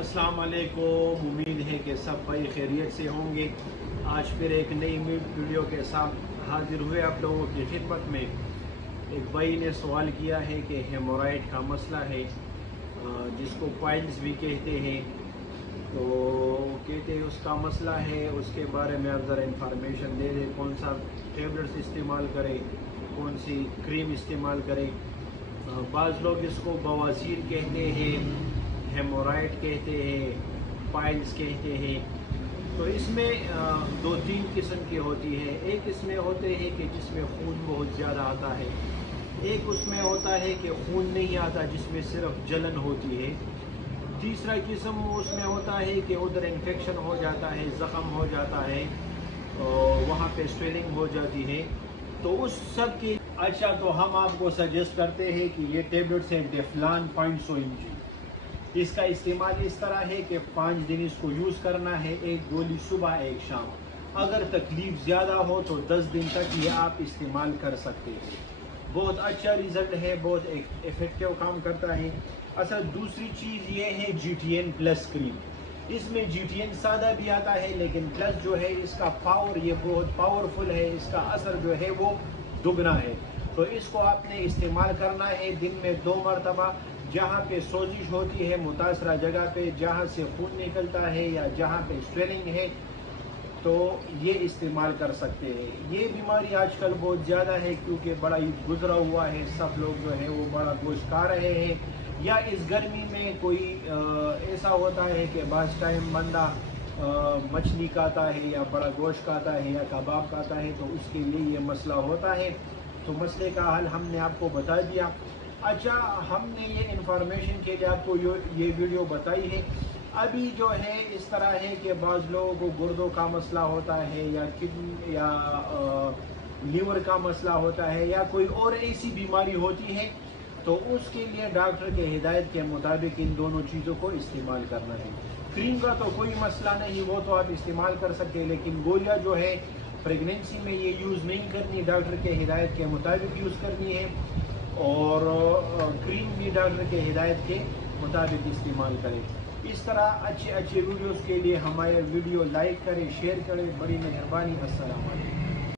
السلام علیکم، امید ہے کہ سب بھائی خیریت سے ہوں گے۔ آج پھر ایک نئی ویڈیو کے ساتھ حاضر ہوئے آپ لوگوں کی خدمت میں۔ ایک بھائی نے سوال کیا ہے کہ ہیمورائڈ کا مسئلہ ہے، جس کو پائلز بھی کہتے ہیں، تو کہتے ہیں اس کا مسئلہ ہے، اس کے بارے میں آپ ذرا انفارمیشن دے دیں، کون سا ٹیبلٹس استعمال کریں، کون سی کریم استعمال کریں۔ بعض لوگ اس کو بواسیر کہتے ہیں، ہیمورائڈ کہتے ہیں، پائلز کہتے ہیں۔ تو اس میں دو تین قسم کی ہوتی ہے۔ ایک اس میں ہوتے ہیں کہ جس میں خون بہت زیادہ آتا ہے، ایک اس میں ہوتا ہے کہ خون نہیں آتا، جس میں صرف جلن ہوتی ہے۔ تیسرا قسم اس میں ہوتا ہے کہ ادھر انفیکشن ہو جاتا ہے، زخم ہو جاتا ہے، وہاں پہ سویلنگ ہو جاتی ہے۔ تو اس سب کے اچھا تو ہم آپ کو سجیسٹ کرتے ہیں کہ یہ ٹیبلٹس ہے ڈیفلان 500 mg۔ اس کا استعمال اس طرح ہے کہ 5 دن اس کو یوز کرنا ہے، ایک گولی صبح ایک شام۔ اگر تکلیف زیادہ ہو تو 10 دن تک یہ آپ استعمال کر سکتے ہیں۔ بہت اچھا ریزلٹ ہے، بہت ایفیکٹیو کام کرتا ہے۔ اصل دوسری چیز یہ ہے GTN پلس کریم۔ اس میں GTN سادہ بھی آتا ہے، لیکن پلس جو ہے اس کا پاور یہ بہت پاورفل ہے، اس کا اثر جو ہے وہ دگنا ہے۔ تو اس کو آپ نے استعمال کرنا ہے دن میں 2 مرتبہ۔ جہاں پہ سوزش ہوتی ہے متاثرہ جگہ پہ، جہاں سے خون نکلتا ہے یا جہاں پہ سویلنگ ہے، تو یہ استعمال کر سکتے ہیں۔ یہ بیماری آج کل بہت زیادہ ہے کیونکہ بڑا ہی گزرا ہوا ہے، سب لوگ جو ہے وہ بڑا گوشت کھا رہے ہیں، یا اس گرمی میں کوئی ایسا ہوتا ہے کہ بعض ٹائم بندہ مچھلی کھاتا ہے یا بڑا گوشت کھاتا ہے یا کباب کھاتا ہے، تو اس کے لیے یہ مسئلہ ہوتا ہے۔ تو مسئلے کا حل ہم نے آپ کو بتا دیا۔ اچھا، ہم نے یہ انفارمیشن کے لیے آپ کو یہ ویڈیو بتائی ہے۔ ابھی جو ہے اس طرح ہے کہ بعض لوگوں کو گردوں کا مسئلہ ہوتا ہے، یا کڈنی یا لیور کا مسئلہ ہوتا ہے، یا کوئی اور ایسی بیماری ہوتی ہے، تو اس کے لیے ڈاکٹر کے ہدایت کے مطابق ان دونوں چیزوں کو استعمال کرنا ہے۔ کریم کا تو کوئی مسئلہ نہیں، وہ تو آپ استعمال کر سکتے ہیں، لیکن گولیاں جو ہے پریگنینسی میں یہ یوز نہیں کرنی، ڈاکٹر کے ہدایت کے مطابق یوز کرنی ہے، اور کریم بھی ڈاکٹر کے ہدایت کے مطابق استعمال کریں۔ اس طرح اچھے ویڈیوز کے لیے ہمارے ویڈیو لائک کریں، شیئر کریں، بڑی مہربانی۔ السلام علیکم۔